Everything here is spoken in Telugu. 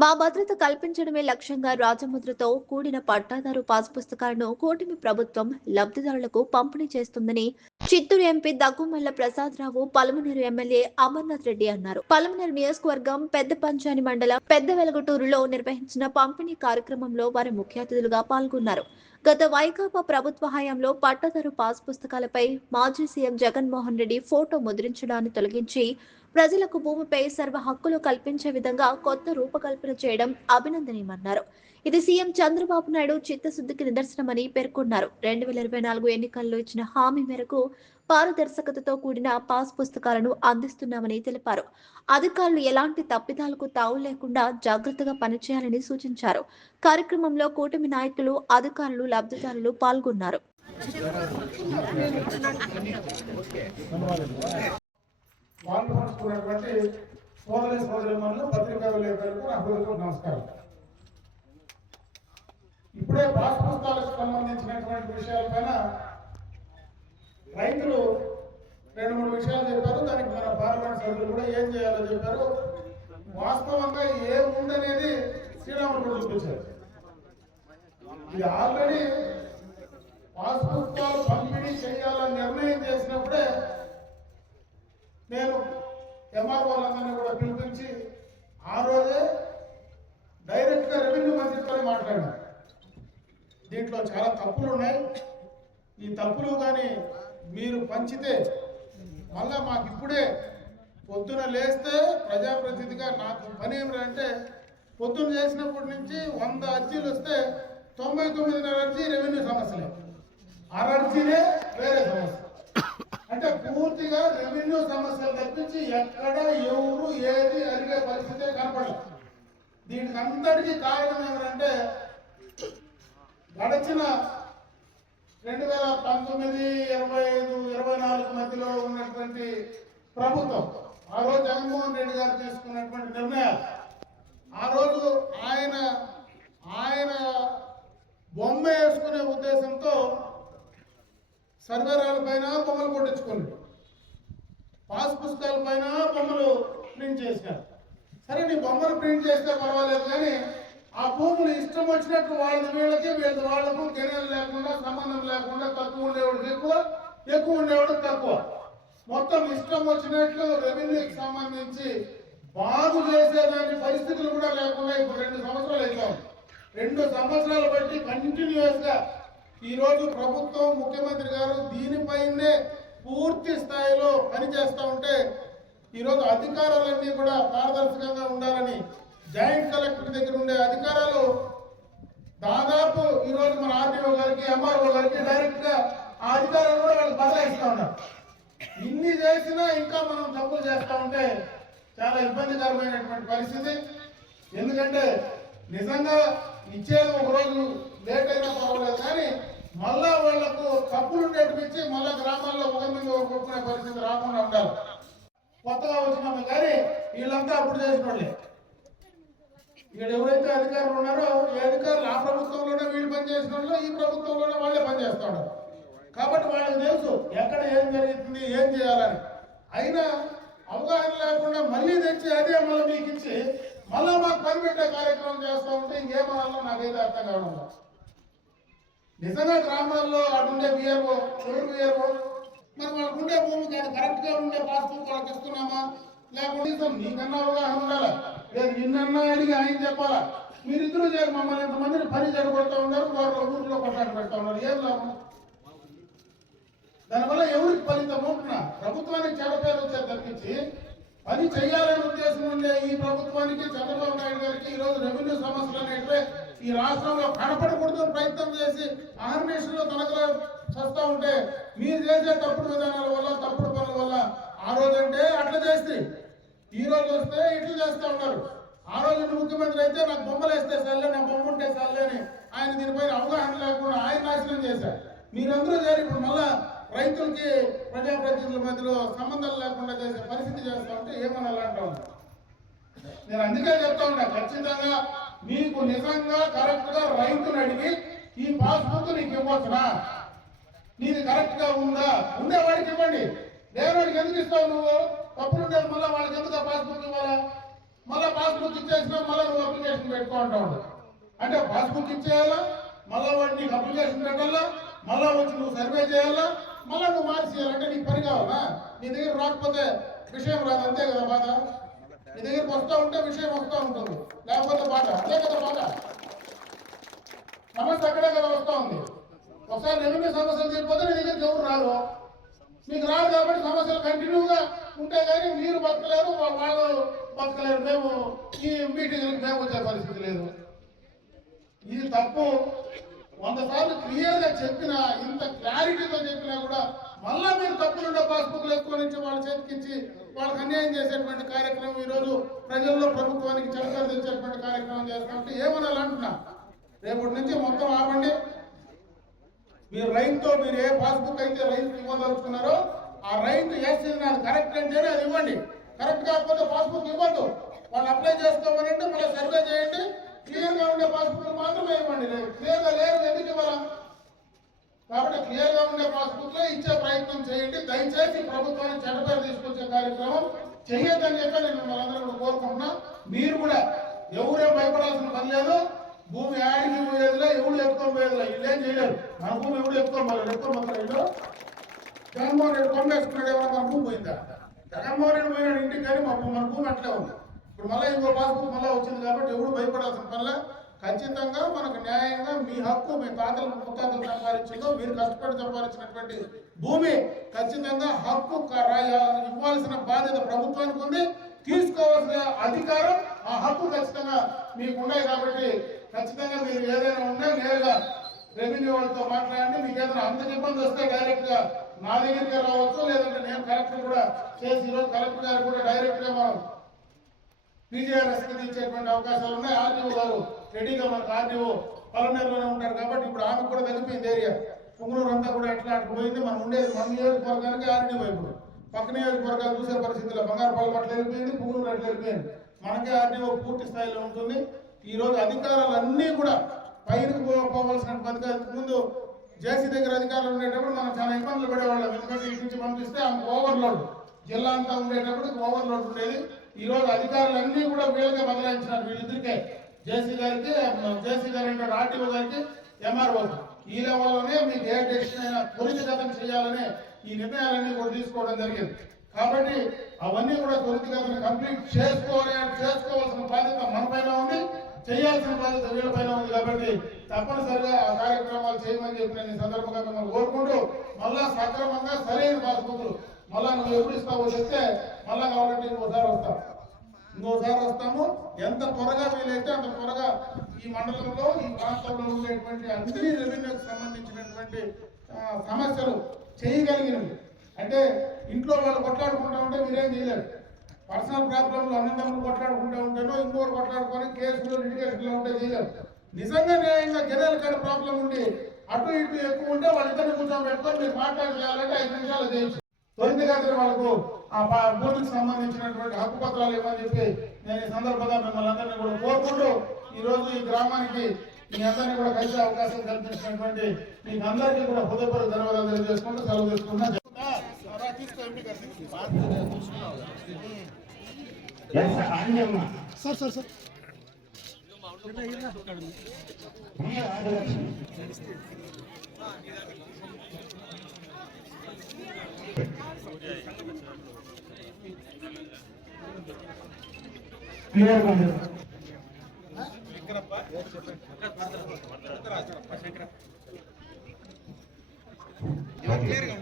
మా భద్రత కల్పించడమే లక్ష్యంగా రాజముద్రతో కూడిన పట్టాదారు పాస్ పుస్తకాలను కూటమి ప్రభుత్వం లబ్ధిదారులకు పంపిణీ చేస్తుందని చిత్తూరు ఎంపీ దగ్గుమల్ల ప్రసాదరావు, పలమనేరు ఎమ్మెల్యే అమర్నాథ్ రెడ్డి అన్నారు. పలమనేరు నియోజకవర్గం పెద్ద పంచాని మండలం పెద్ద వెలగటూరులో నిర్వహించిన పంపిణీ కార్యక్రమంలో వారు ముఖ్య అతిథులుగా పాల్గొన్నారు. గత వైకాపా ప్రభుత్వ హయాంలో పట్టాదారు పాస్ పుస్తకాలపై మాజీ సీఎం జగన్మోహన్ రెడ్డి ఫోటో ముద్రించడాన్ని తొలగించి ప్రజలకు భూమిపై సర్వ హక్కులు కల్పించే విధంగా కొత్త రూపకల్పన చేయడం అభినందనీయమన్నారు. ఇది సీఎం చంద్రబాబు నాయుడు చిత్తశుద్ధికి నిదర్శనమని పేర్కొన్నారు. 2024 ఎన్నికల్లో ఇచ్చిన హామీ మేరకు పారదర్శకతతో కూడిన పాస్ పుస్తకాలను అందిస్తున్నామని తెలిపారు. అధికారులు ఎలాంటి తప్పిదాలకు తావు లేకుండా జాగ్రత్తగా పనిచేయాలని సూచించారు. కార్యక్రమంలో కూటమి నాయకులు, అధికారులు, లబ్ధిదారులు పాల్గొన్నారు. ఇప్పుడే పాస్ పుస్తకాలకు సంబంధించినటువంటి విషయాలపైన రైతులు 2-3 విషయాలు చెప్పారు. దానికి మన పార్లమెంట్ సభ్యులు కూడా ఏం చేయాలో చెప్పారు. వాస్తవంగా ఏముందనేది శ్రీరాములు చూపించారు. ఇది ఆల్రెడీ పాస్ పుస్తకాలు పంపిణీ చేయాలని నిర్ణయం చేసినప్పుడే నేను ఎంఆర్ఓలందరినీ కూడా పిలిపించి ఆ రోజే డైరెక్ట్గా రెవెన్యూ మంత్రితో మాట్లాడాను. దీంట్లో చాలా తప్పులు ఉన్నాయి. ఈ తప్పులు కానీ మీరు పంచితే మళ్ళా మాకు ఇప్పుడే పొద్దున లేస్తే ప్రజాప్రతినిధిగా నాకు పని ఏమిటంటే పొద్దున చేసినప్పటి నుంచి 100 అర్జీలు వస్తే 99 అర్జీ రెవెన్యూ సమస్యలే, 6 అర్జీలే వేరే సమస్య. అంటే పూర్తిగా రెవెన్యూ సమస్యలు తప్పించి ఎక్కడ ఎవరు ఏది అడిగే పరిస్థితే కనపడలేదు. దీనికి అందరికీ కారణం ఏమిటంటే గడిచిన 2019, 25, 24 మధ్యలో ఉన్నటువంటి ప్రభుత్వం, ఆ రోజు జగన్మోహన్ రెడ్డి గారు తీసుకున్నటువంటి నిర్ణయాలు, ఆ రోజు ఆయన బొమ్మ వేసుకునే ఉద్దేశంతో సర్వేరాల పైన బొమ్మలు కొట్టించుకోండి, పాస్ పుస్తకాల పైన బొమ్మలు ప్రింట్ చేసినారు. సరే, నీ బొమ్మలు ప్రింట్ చేస్తే పర్వాలేదు, కానీ ఆ భూములు ఇష్టం వచ్చినట్టు వాళ్ళ వీళ్ళకి వాళ్ళకు కెరీర్ లేకుండా, సంబంధం లేకుండా, తక్కువ ఉండేవాడికి ఎక్కువ, ఎక్కువ ఉండేవాడికి తక్కువ, మొత్తం ఇష్టం వచ్చినట్లు రెవెన్యూకి సంబంధించి బాగు చేసేదాని పరిస్థితులు కూడా లేకుండా ఇప్పుడు 2 సంవత్సరాలు అవుతాం. 2 సంవత్సరాలు బట్టి కంటిన్యూస్ గా ఈరోజు ప్రభుత్వం, ముఖ్యమంత్రి గారు దీనిపైనే పూర్తి స్థాయిలో పనిచేస్తూ ఉంటే ఈరోజు అధికారాలన్నీ కూడా పారదర్శకంగా ఉండాలని జాయింట్ కలెక్టర్ దగ్గర ఉండే అధికారాలు దాదాపు ఈరోజు మన ఆర్టీఓ గారికి, ఎంఆర్ఓ గారికి డైరెక్ట్ గా ఆ అధికారాలు కూడా వాళ్ళకి బదలాయిస్తూ ఉన్నారు. ఇన్ని చేసినా ఇంకా మనం తప్పులు చేస్తూ ఉంటే చాలా ఇబ్బందికరమైనటువంటి పరిస్థితి. ఎందుకంటే నిజంగా ఇచ్చేది ఒక రోజు లేట్ అయినా పర్వాలేదు, కానీ మళ్ళా వాళ్లకు తప్పులు ఉండేటిపించి మళ్ళా గ్రామాల్లో ఒకరి మీద కొట్టుకునే పరిస్థితి రాకుండా ఉండాలి. కొత్తగా వచ్చినాము కానీ వీళ్ళంతా అప్పుడు చేసిన వాళ్ళే. ఇక్కడ ఎవరైతే అధికారులు ఉన్నారో ఈ అధికారులు ఆ ప్రభుత్వంలోనే వీళ్ళు పనిచేసిన వాళ్ళు, ఈ ప్రభుత్వంలోనే వాళ్ళే పనిచేస్తూ ఉన్నారు. కాబట్టి వాళ్ళకి తెలుసు ఎక్కడ ఏం జరుగుతుంది, ఏం చేయాలని. అయినా అవగాహన లేకుండా మళ్ళీ తెచ్చి అదే మళ్ళీ మీకు ఇచ్చి మళ్ళా మాకు పని పెట్టే కార్యక్రమం చేస్తూ ఉంటే ఇంకేమన్నా నాకైతే అర్థం కావడం లేదు. నిజంగా గ్రామాల్లో అటుండే బిఆర్ఓ, ఎవరు బిఆర్ఓ, మరి వాళ్ళకు ఉండే భూమి కానీ కరెక్ట్ గా ఉండే పాస్బుక్ వాళ్ళకి ఇస్తున్నామా, లేకుండా నీకన్నా అవగాహన ఉండాలా, లేదు నిన్నన్నా అడిగి ఆయన చెప్పాలా. మీరిద్దరూ చేరి మమ్మల్ని ఎంతమందిని పని జరగొడుతూ ఉన్నారు, వాళ్ళు ఊరిలో కొట్టాడు పెడతా ఉన్నారు. ఏం లాభం? దానివల్ల ఎవరికి ఫలితం ఉంటున్నా ప్రభుత్వానికి చెడ్డ పేరు వచ్చే తప్పించి పని చేయాలనే ఉద్దేశం ఉండే ఈ ప్రభుత్వానికి, చంద్రబాబు నాయుడు గారికి ఈరోజు రెవెన్యూ సమస్యలు అనేటివే ఈ రాష్ట్రంలో కనపడకూడదు ప్రయత్నం చేసి ఆర్గనైజేషన్ లో తనకలు చేస్తూ ఉంటే మీరు చేసే తప్పుడు విధానాల వల్ల, తప్పుడు పనుల వల్ల ఆ రోజు అంటే అట్లా చేస్తే ఈ రోజు వస్తే ఇట్లా చేస్తూ ఉన్నారు. ఆ రోజు ముఖ్యమంత్రి అయితే నాకు బొమ్మలు వేస్తే సర్లే, నా బొమ్మ ఉంటే సర్లే అని ఆయన దీనిపైన అవగాహన లేకుండా ఆయన నాశనం చేశారు. మీరందరూ చేరి ఇప్పుడు మళ్ళా రైతులకి ప్రజాప్రతినిధుల మధ్యలో సంబంధాలు లేకుండా చేసే పరిస్థితి చేస్తూ ఉంటే ఏమన్నా అంటా ఉన్నా. నేను అందుకే చెప్తా ఉన్నా, ఖచ్చితంగా మీకు నిజంగా కరెక్ట్ గా రైతులు అడిగి ఈ పాస్బుక్ నీకు ఇవ్వచ్చునా, నీది కరెక్ట్ గా ఉందా, ఉండే వాడికి ఇవ్వండి. లేనివాడికి ఎందుకు ఇస్తావు నువ్వు? తప్పులుంటే మళ్ళీ వాళ్ళకి ఎందుకు పాస్బుక్ ఇవ్వాలా? మళ్ళీ పాస్బుక్ ఇచ్చేసినా మళ్ళీ నువ్వు అప్లికేషన్ పెట్టుకుంటా ఉంటారు. అంటే పాస్బుక్ ఇచ్చేయాలా, మళ్ళా వాడు నీకు అప్లికేషన్ పెట్టాలా, మళ్ళా వచ్చి నువ్వు సర్వే చేయాలా, మళ్ళా నువ్వు మార్చేయాలంటే నీకు పని కావాలా? నీ దగ్గర రాకపోతే విషయం రాదు, అంతే కదా బాధ. నీ దగ్గరికి వస్తూ ఉంటే విషయం వస్తూ ఉంటుంది, లేకపోతే బాధ, అంతే కదా బాధ. సమస్య అక్కడే కదా వస్తూ ఉంది. ఒకసారి రెవెన్యూ సమస్యలు తీరిపోతే నీ దగ్గరికి ఎవరు రారు. మీకు రాదు కాబట్టి సమస్యలు కంటిన్యూగా ఉంటే కానీ మీరు బతకలేరు, వాళ్ళు బతకలేరు. మేము ఈ మీటింగ్లకు మేము వచ్చే పరిస్థితి లేదు. ఇది తప్పు. 100 సార్లు క్లియర్గా చెప్పినా, ఇంత క్లారిటీతో చెప్పినా కూడా మళ్ళా మీరు తప్పులుండే పాస్బుక్లు ఎక్కువ నుంచి వాళ్ళ చేతికిచ్చి వాళ్ళకి అన్యాయం చేసేటువంటి కార్యక్రమం ఈరోజు ప్రజల్లో ప్రభుత్వానికి చలకలు తెచ్చేటువంటి కార్యక్రమం చేస్తామంటే ఏమనాలి అంటున్నా. రేపటి నుంచి మొత్తం ఆపండి. మీరు రైతుతో మీరు ఏ పాస్బుక్ అయితే రైతు ఇవ్వదలుచుకున్నారో ఆ రైతు ఎస్ నాకు కరెక్ట్ అంటేనే అది ఇవ్వండి. కరెక్ట్ కాకపోతే పాస్బుక్ ఇవ్వద్దు. వాళ్ళు అప్లై చేసుకోమనంటే మళ్ళీ సర్వే చేయండి. క్లియర్ గా ఉండే పాస్బుక్ మాత్రమే ఇవ్వండి. క్లియర్ గా లేరు ఎందుకు ఇవ్వాలా? కాబట్టి క్లియర్ గా ఉండే పాస్బుక్ ఇచ్చే ప్రయత్నం చేయండి. దయచేసి ప్రభుత్వానికి చెడ్డపేరు తీసుకొచ్చే కార్యక్రమం చెయ్యొద్దని చెప్పి నేను మనందరూ కూడా కోరుకుంటున్నా. మీరు కూడా ఎవరేం భయపడాల్సిన పని లేదు. భూమి ఆడికి పోయేదిలే, ఎవరు ఎత్తుకొని పోయేదిలే, వీళ్ళేం చేయలేరు. మన భూమి ఎవరు ఎత్తుకోమన్నారు ఇల్లు. జగన్మోహన్ రెడ్డి కొమ్మేసుకున్నాడు, ఏమన్నా మన భూమి పోయిందా? జగన్మోహన్ రెడ్డి పోయినాడు ఇంటికి, కానీ మన భూమి అట్లే ఉంది. ఇప్పుడు మళ్ళీ ఇంకో పాస్బుక్ మళ్ళీ వచ్చింది కాబట్టి ఎవరు భయపడాల్సిన పనిలే. ఖచ్చితంగా మనకు న్యాయంగా మీ హక్కు, మీ తాతలు ముత్తాతలు సంపాదించిందో, మీరు కష్టపడి సంపాదించినటువంటి భూమి ఖచ్చితంగా హక్కు ఇవ్వాల్సిన బాధ్యత ప్రభుత్వానికి ఉంది. తీసుకోవాల్సిన అధికారం, ఆ హక్కు ఖచ్చితంగా మీకు ఉన్నాయి. కాబట్టి ఖచ్చితంగా మీరు ఏదైనా ఉన్నా నేరుగా రెవెన్యూ వాళ్ళతో మాట్లాడండి. మీకు ఏదైనా అంతకు ఇబ్బంది వస్తే డైరెక్ట్ గా నా దగ్గరికి రావచ్చు, లేదంటే నేను కలెక్టర్ కూడా చేసి ఈరోజు కలెక్టర్ గారు కూడా డైరెక్ట్ గా మనం పీజీఆర్ఎస్కి ఇచ్చేటువంటి అవకాశాలు ఉన్నాయి. ఆర్డీఓ గారు రెడీగా, మనకు ఆర్డీఓ పలమనేరులోనే ఉంటారు కాబట్టి ఇప్పుడు ఆమె కూడా తగ్గిపోయింది ఏరియా. పుంగనూరు అంతా కూడా ఎట్లా అట్లా పోయింది. మనం ఉండేది మన నియోజకవర్గానికి ఆర్డీఓ ఇప్పుడు పక్క నియోజకవర్గాలు చూసే పరిస్థితుల్లో బంగారుపాలెం అట్లా వెళ్ళిపోయింది, పుంగనూరు అట్లా వెళ్ళిపోయింది. మనకే ఆర్డీఓ పూర్తి స్థాయిలో ఉంటుంది. ఈ రోజు అధికారాలన్నీ కూడా పైకి పోవాల్సిన పథకాలకు ముందు జేసీ దగ్గర అధికారులు ఉండేటప్పుడు మనం చాలా ఇబ్బందులు పడేవాళ్ళం. ఎందుకంటే ఇటు నుంచి పంపిస్తే ఆమె ఓవర్లోడ్, జిల్లా అంతా ఉండేటప్పుడు ఓవర్లోడ్ ఉండేది. ఈ రోజు అధికారులన్నీ కూడా వీళ్ళకే బదలాయించినారు. వీళ్ళిద్దరికే, జేసీ గారికి, జేసీ గారి ఆర్టీఓ గారికి, ఎంఆర్ఓ. ఈ లెవెల్లోనే మీకు ఏ డెసిషన్ అయినా త్వరితగతం చేయాలనే ఈ నిర్ణయాలన్నీ కూడా తీసుకోవడం జరిగింది. కాబట్టి అవన్నీ కూడా త్వరితగతం కంప్లీట్ చేసుకోవాల్సిన బాధ్యత మన పైన ఉంది, చేయాల్సిన బాధ్యత వీళ్ళ పైన ఉంది. కాబట్టి తప్పనిసరిగా ఆ కార్యక్రమాలు చేయమని చెప్పి నేను ఈ సందర్భంగా మిమ్మల్ని కోరుకుంటూ, మళ్ళా సక్రమంగా సరైన పాస్బుక్లు మళ్ళా నువ్వు ఎప్పుడు ఇస్తావో చెప్తే మళ్ళా కావాలంటే ఇంకోసారి వస్తాము. ఎంత త్వరగా వీలైతే అంత త్వరగా ఈ మండలంలో, ఈ ప్రాంతంలో ఉండేటువంటి అన్ని రెవెన్యూకి సంబంధించినటువంటి సమస్యలు చేయగలిగినవి. అంటే ఇంట్లో వాళ్ళు కొట్లాడుకుంటూ ఉంటే మీరేం చేయలేరు. పర్సనల్ ప్రాబ్లంలో అన్నదమ్ములు కొట్లాడుకుంటూ ఉంటేనో ఇంకోరు కొట్లాడుకొని కేసులు లిటిగేషన్లో ఉంటే చేయలేరు. నిజంగా న్యాయంగా జనాల కాడ ప్రాబ్లం ఉండి అటు ఇటు ఎక్కువ ఉంటే వాళ్ళిద్దరిని కూర్చోబెట్టుకొని మీరు మాట్లాడాలంటే 5 నిమిషాలు చేయొచ్చు. త్వరితగతిన వాళ్ళకు ఆ భూమికి సంబంధించినటువంటి హక్కు పత్రాలు ఇవ్వని చెప్పి నేను ఈ సందర్భంగా మిమ్మల్ని అందరినీ కూడా కోరుకుంటూ, ఈ రోజు ఈ గ్రామానికి మీ అందరినీ కూడా కలిసే అవకాశం కల్పించినటువంటి మీకు అందరికీ కూడా హృదయపూర్వక ధన్యవాదాలు తెలియజేసుకుంటూ సెలవు తీసుకున్నా. సార్ క్లియర్ గా